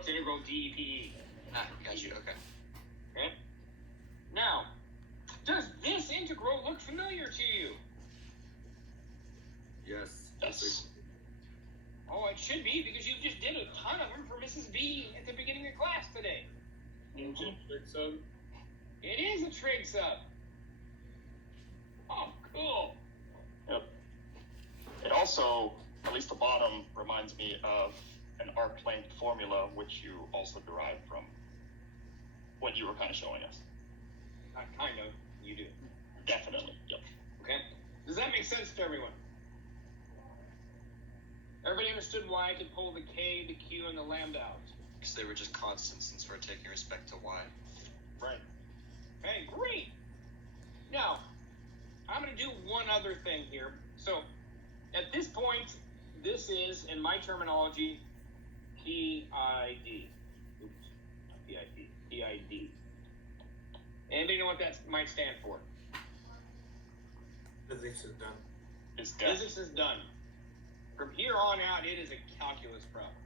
what's integral DEPE? Got you, okay. Okay? Now, does this integral look familiar to you? Yes. Oh, it should be, because you just did a ton of them for Mrs. B at the beginning of class today. Trig sub. It is a trig sub. Oh, cool. Yep. It also, at least the bottom, reminds me of an arc length formula, which you also derived from what you were kind of showing us. Kind of. You do. Definitely. Yep. Okay. Does that make sense to everyone? Everybody understood why I could pull the K, the Q, and the lambda out? Because they were just constants since we're taking respect to y. Right. Okay, great. Now, I'm going to do one other thing here. So, at this point, this is, in my terminology, PID. Oops, not PID. PID. Anybody know what that might stand for? Physics is done. It's death. Physics is done. From here on out, it is a calculus problem.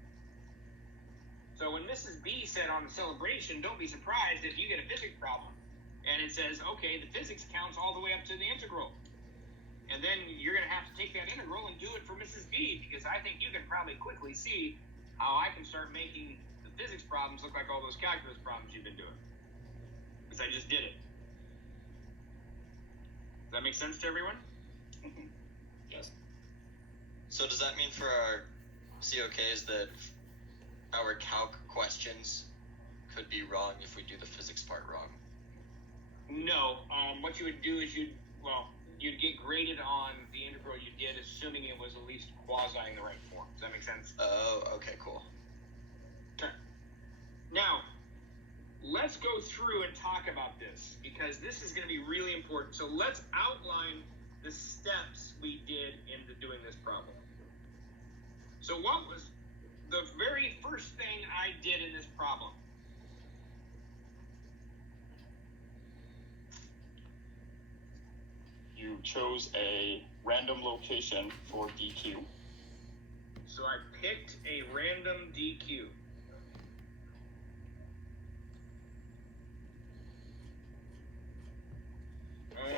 So when Mrs. B said on the celebration, don't be surprised if you get a physics problem, and it says, okay, the physics counts all the way up to the integral. And then you're going to have to take that integral and do it for Mrs. B, because I think you can probably quickly see how I can start making the physics problems look like all those calculus problems you've been doing. Because I just did it. Does that make sense to everyone? Mm-hmm. Yes. So does that mean for our COKs that our calc questions could be wrong if we do the physics part wrong? No. What you would do is you'd get graded on the integral you did, assuming it was at least quasi in the right form. Does that make sense? Oh, okay, cool. Okay. Now, let's go through and talk about this, because this is going to be really important. So let's outline the steps we did into doing this problem. So what was the very first thing I did in this problem? You chose a random location for DQ. So I picked a random DQ.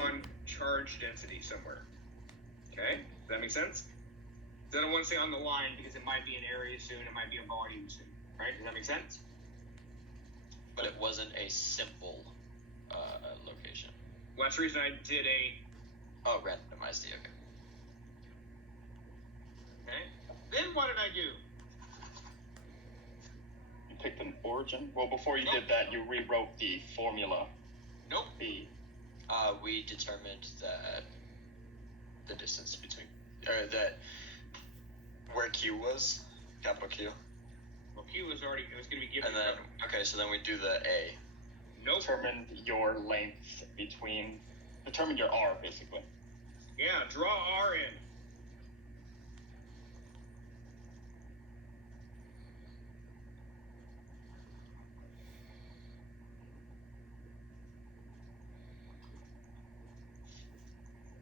On charge density somewhere. Okay? Does that make sense? Then I want to say on the line because it might be an area soon, it might be a volume soon. Right? Does that make sense? But it wasn't a simple location. Well, that's the reason I did a... Oh, randomized the, okay. Okay? Then what did I do? You picked an origin. Well, before you Nope. did that, you rewrote the formula. Nope. We determined that the distance between, or that where Q was, capital Q. Well, Q was already, it was going to be given. And then, okay, so then we do the A. Nope. Determined your length between, determined your R, basically. Yeah, draw R in.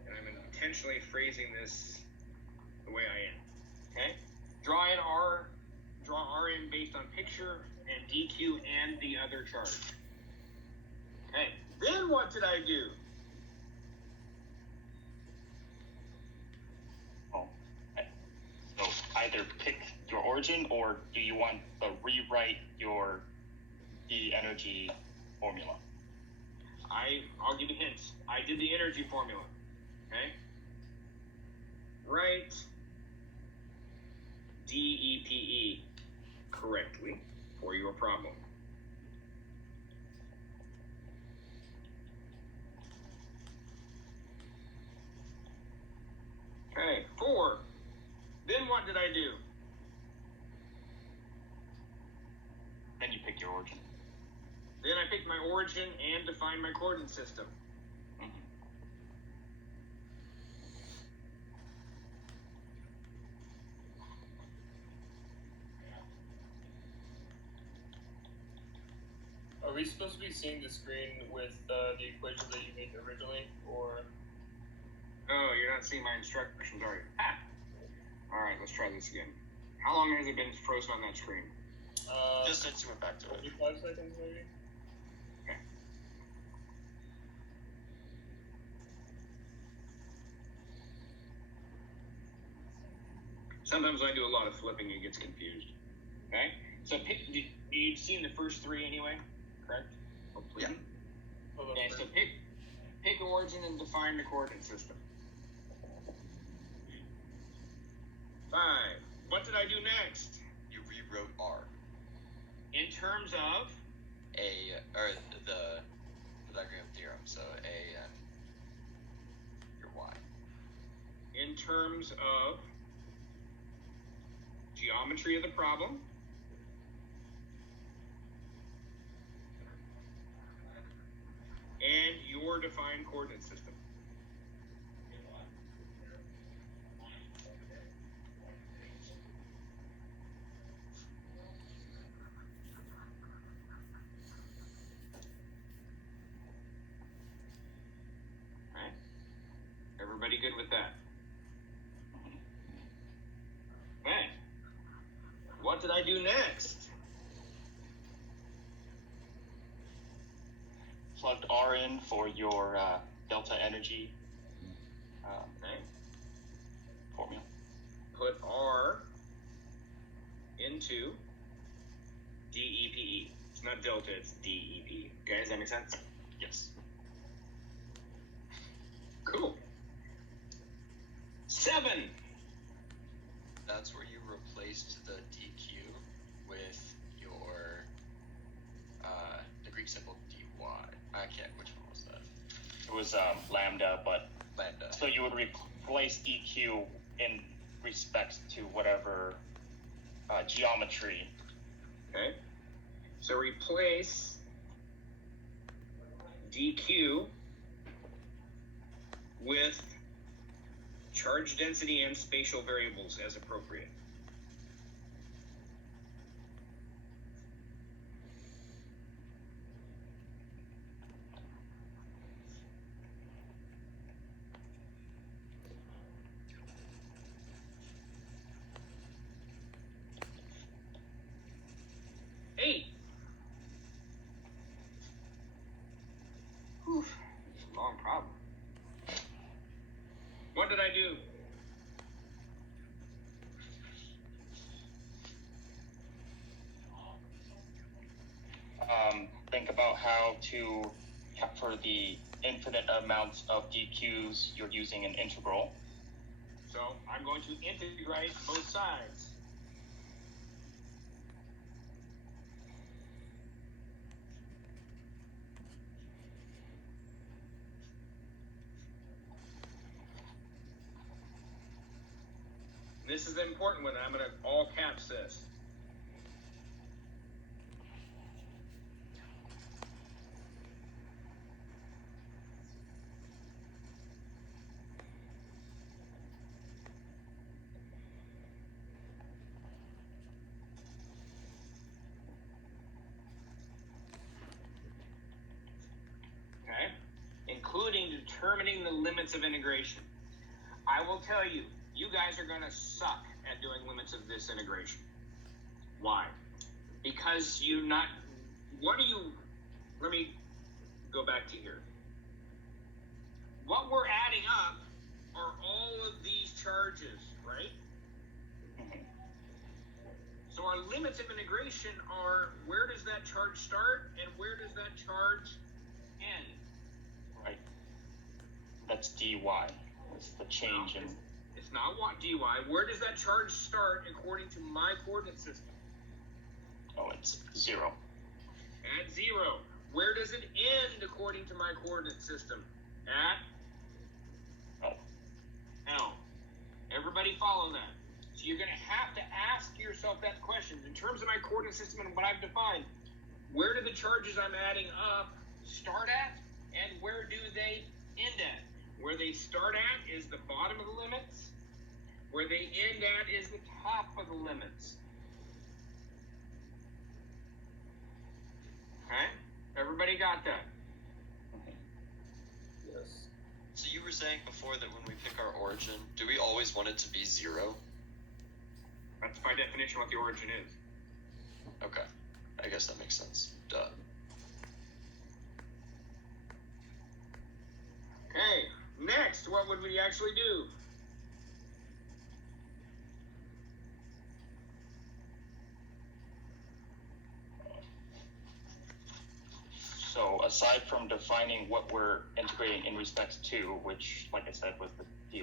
And I'm intentionally phrasing this the way I am. Okay? Draw R in based on picture and DQ and the other charge. Okay. Then what did I do? Oh. So either pick your origin, or do you want to rewrite your D energy formula? I'll give you hints. I did the energy formula. Okay? Write DEPE correctly for your problem. Okay, 4. Then what did I do? Then you pick your origin. Then I picked my origin and defined my coordinate system. Mhm. Are we supposed to be seeing the screen with the equations that you made originally, or? Oh, you're not seeing my instructions, are you? Ah. All right, let's try this again. How long has it been frozen on that screen? Just since you went back to it. 45 seconds, maybe? Sometimes I do a lot of flipping, it gets confused. Okay? So you've seen the first three anyway, correct? Hopefully. Yeah. Okay, so pick origin and define the coordinate system. 5. What did I do next? You rewrote R. In terms of the Pythagorean theorem, so A and your Y. in terms of geometry of the problem, and your defined coordinate system. Right? Everybody good with that? Okay. What did I do next? Plugged R in for your delta energy Okay. formula. Put R into DEPE. It's not delta, it's DEP. Okay, does that make sense? Yes. Cool. 7. That's where you replaced the dq with your the Greek symbol dy. I can't. Which one was that? It was lambda, but Lambda. so you would replace EQ in respect to whatever geometry. Okay. So replace DQ with charge density and spatial variables as appropriate. Whew, it's a long problem. What did I do? Think about how to, for the infinite amounts of DQs, you're using an integral. So I'm going to integrate both sides. This is the important one. I'm going to all caps this. Okay? Including determining the limits of integration. I will tell you, you guys are going to suck at doing limits of this integration. Why? Because let me go back to here. What we're adding up are all of these charges, right? So our limits of integration are, where does that charge start and where does that charge end? Right. That's dy. It's the change in. It's not what dy. Where does that charge start according to my coordinate system? Oh, it's 0. At 0. Where does it end according to my coordinate system? At Oh. L. Everybody follow that. So you're going to have to ask yourself that question. In terms of my coordinate system and what I've defined, where do the charges I'm adding up start at, and where do they end at? Where they start at is the bottom of the limits. Where they end at is the top of the limits. Okay? Everybody got that? Yes. So you were saying before that when we pick our origin, do we always want it to be 0? That's by definition what the origin is. Okay. I guess that makes sense. Duh. Okay, next, what would we actually do? So aside from defining what we're integrating in respect to, which, like I said, was the dy,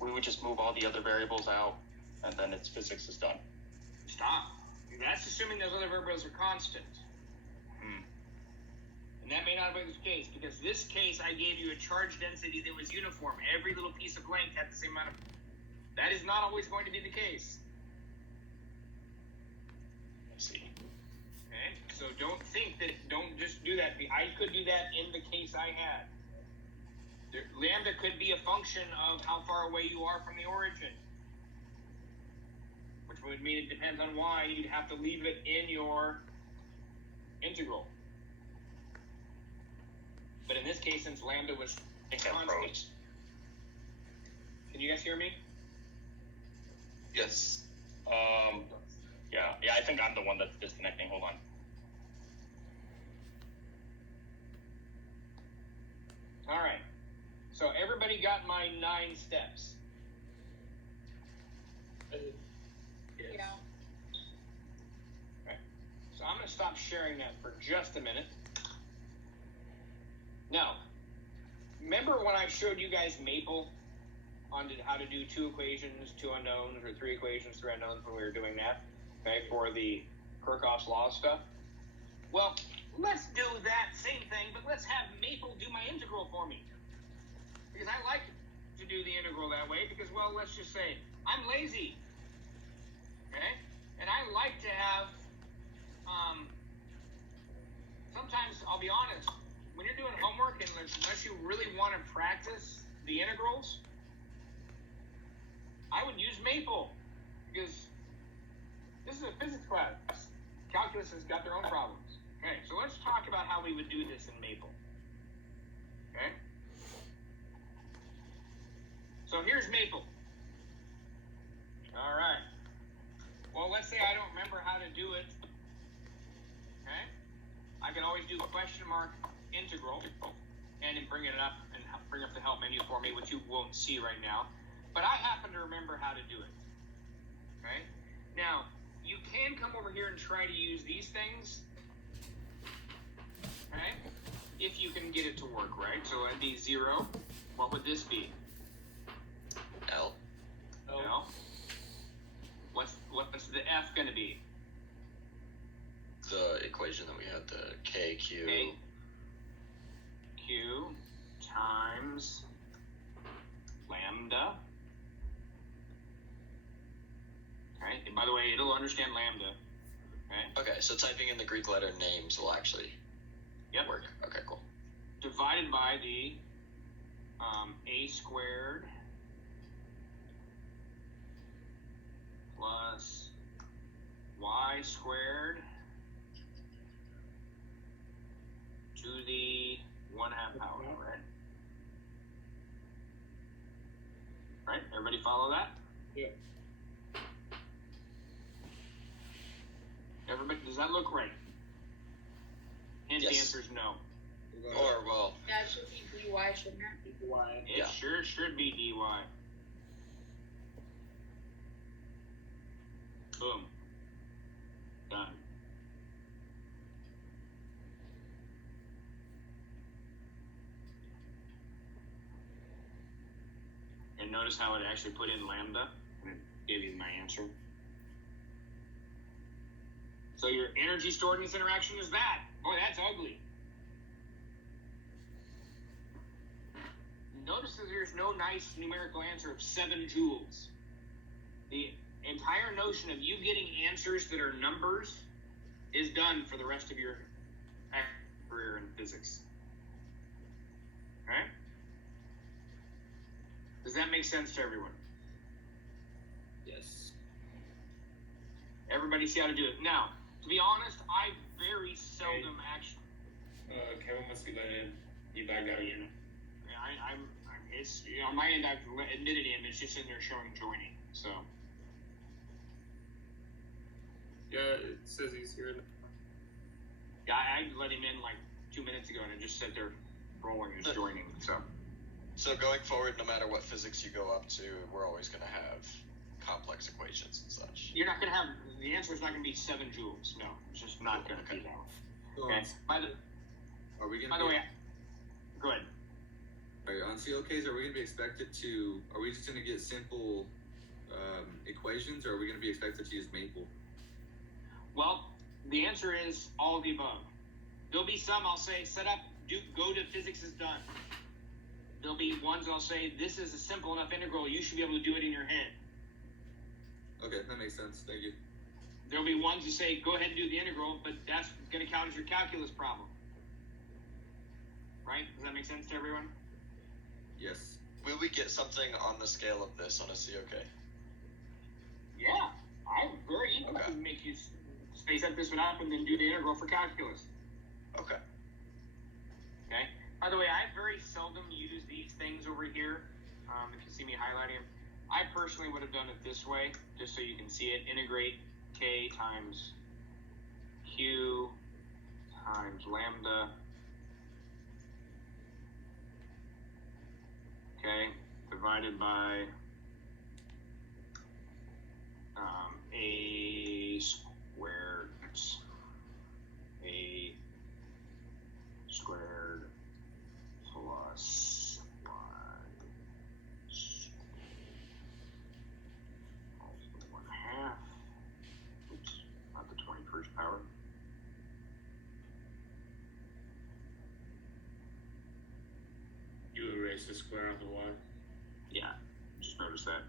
we would just move all the other variables out, and then its physics is done. Stop. That's assuming those other variables are constant. And that may not be the case, because this case I gave you a charge density that was uniform. Every little piece of length had the same amount of... That is not always going to be the case. Let's see. Okay? So don't just do that. I could do that in the case I had. Lambda could be a function of how far away you are from the origin. Which would mean it depends on y. You'd have to leave it in your integral. But in this case, since lambda was constant, can you guys hear me? Yes. Yeah, I think I'm the one that's disconnecting. Hold on. All right. So everybody got my 9 steps. Yes. Right. So I'm going to stop sharing that for just a minute. Now, remember when I showed you guys Maple on how to do 2 equations, 2 unknowns, or 3 equations, 3 unknowns when we were doing that, okay, for the Kirchhoff's law stuff? Well, let's do that same thing, but let's have Maple do my integral for me. Because I like to do the integral that way because, well, let's just say I'm lazy, okay? And I like to have, sometimes, I'll be honest, when you're doing homework and unless you really want to practice the integrals, I would use Maple because this is a physics class. Calculus has got their own problems. Okay, so let's talk about how we would do this in Maple. Okay? So here's Maple. All right. Well, let's say I don't remember how to do it. Okay? I can always do a question mark integral and then bring it up and bring up the help menu for me, which you won't see right now. But I happen to remember how to do it. Okay? Now, you can come over here and try to use these things. Okay? If you can get it to work, right? So that'd be 0. What would this be? L. L. What's the F going to be? The equation that we had, the KQ. K. Q times lambda. Okay, and by the way, it'll understand lambda. Okay. Okay, so typing in the Greek letter names will actually work. Okay, cool. Divided by the a squared plus y squared to the 1/2 power, right? Right? Everybody follow that? Yeah. Everybody, does that look right? Hint, the Yes. answer is no. Or, well, Yeah, it should be dy, shouldn't it? Y. It Yeah. sure should be dy. Boom. Done. And notice how it actually put in lambda and it gave you my answer. So your energy stored in this interaction is that. Boy, that's ugly. Notice that there's no nice numerical answer of 7 joules. The entire notion of you getting answers that are numbers is done for the rest of your career in physics. Okay? Does that make sense to everyone? Yes. Everybody see how to do it. Now, to be honest, I very seldom actually. Kevin must be letting in. He backed out again. It's on my end. I've admitted him. It's just in there showing joining. So Yeah, it says he's here. Yeah, I let him in like 2 minutes ago, and it just said they're rolling, just joining. So going forward, no matter what physics you go up to, we're always going to have complex equations and such. You're not gonna have the answer is not gonna be 7 joules. No, it's just not gonna be that. Okay. Are we gonna? By the way, go ahead. On CLKs, are we gonna be expected to? Are we just gonna get simple equations, or are we gonna be expected to use Maple? Well, the answer is all of the above. There'll be some I'll say set up, go to physics is done. There'll be ones I'll say this is a simple enough integral, you should be able to do it in your head. Okay, that makes sense. Thank you. There'll be ones who say go ahead and do the integral, but that's going to count as your calculus problem. Right? Does that make sense to everyone? Yes. Will we get something on the scale of this on a COK? Yeah, I'm very interested to make you space up this one up and then do the integral for calculus. Okay. Okay. By the way, I very seldom use these things over here. If you see me highlighting them, I personally would have done it this way, just so you can see it. Integrate k times q times lambda. Okay, divided by a squared plus y also 1/2. Oops, not the 21st power. You erase the square on the y. Yeah, just notice that.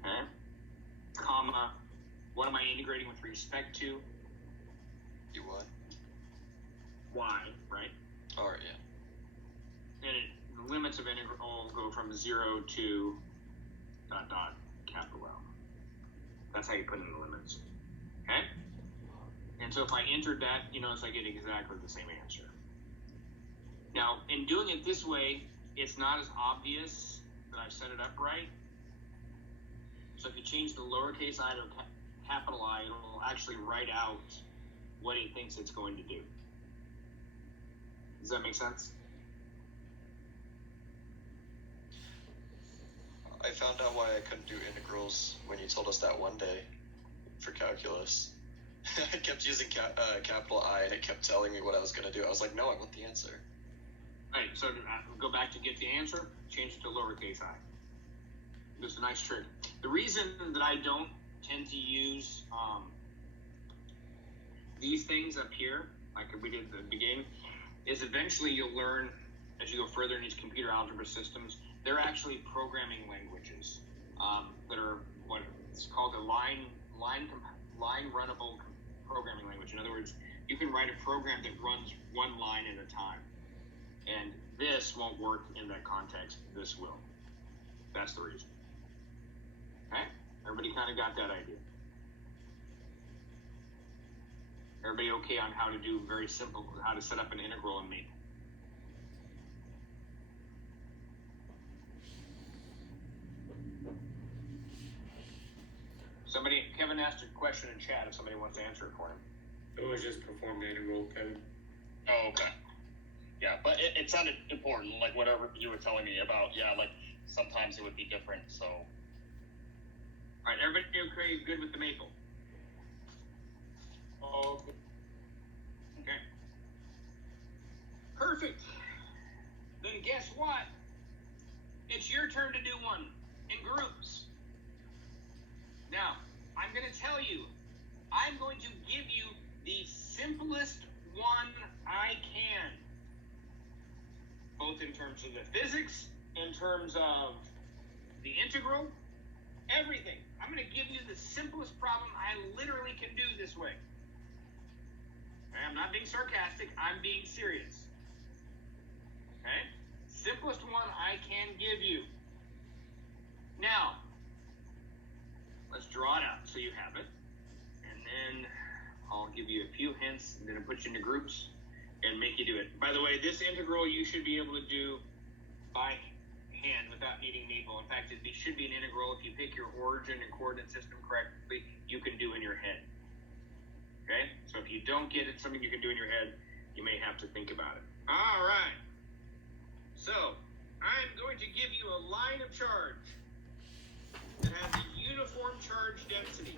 Okay, comma, what am I integrating with respect to? You what? Y, right? Alright, yeah. And the limits of integral go from 0 to ... capital L. That's how you put in the limits. Okay? And so if I entered that, you notice I get exactly the same answer. Now, in doing it this way, it's not as obvious that I've set it up right. So if you change the lowercase I to capital I, it'll actually write out what he thinks it's going to do. Does that make sense? I found out why I couldn't do integrals when you told us that one day for calculus. I kept using capital I, and it kept telling me what I was going to do. I was like, no, I want the answer. Right, so go back to get the answer, change it to lowercase I. Just a nice trick. The reason that I don't tend to use these things up here, like we did at the beginning, is eventually you'll learn, as you go further in these computer algebra systems, they're actually programming languages that are what it's called a line runnable programming language. In other words, you can write a program that runs one line at a time. And this won't work in that context. This will. That's the reason. Okay? Everybody kind of got that idea. Everybody okay on how to do very simple, how to set up an integral in Maple? Kevin asked a question in chat if somebody wants to answer it for him. It was just perform the integral, Kevin. Oh, okay. Yeah, but it sounded important, like whatever you were telling me about. Yeah, like sometimes it would be different. So. All right, everybody okay? Good with the Maple? Oh. Okay. Perfect. Then guess what? It's your turn to do one in groups. Now, I'm going to tell you, I'm going to give you the simplest one I can. Both in terms of the physics, in terms of the integral, everything. I'm going to give you the simplest problem I literally can do this way. Okay, I'm not being sarcastic, I'm being serious. Okay? Simplest one I can give you. Now, let's draw it out so you have it. And then I'll give you a few hints, and then I'll put you into groups and make you do it. By the way, this integral you should be able to do by hand without without needing Maple. In fact, it should be an integral. If you pick your origin and coordinate system correctly, you can do in your head. Okay? So if you don't get it, something you can do in your head, you may have to think about it. All right. So I'm going to give you a line of charge that has a uniform charge density.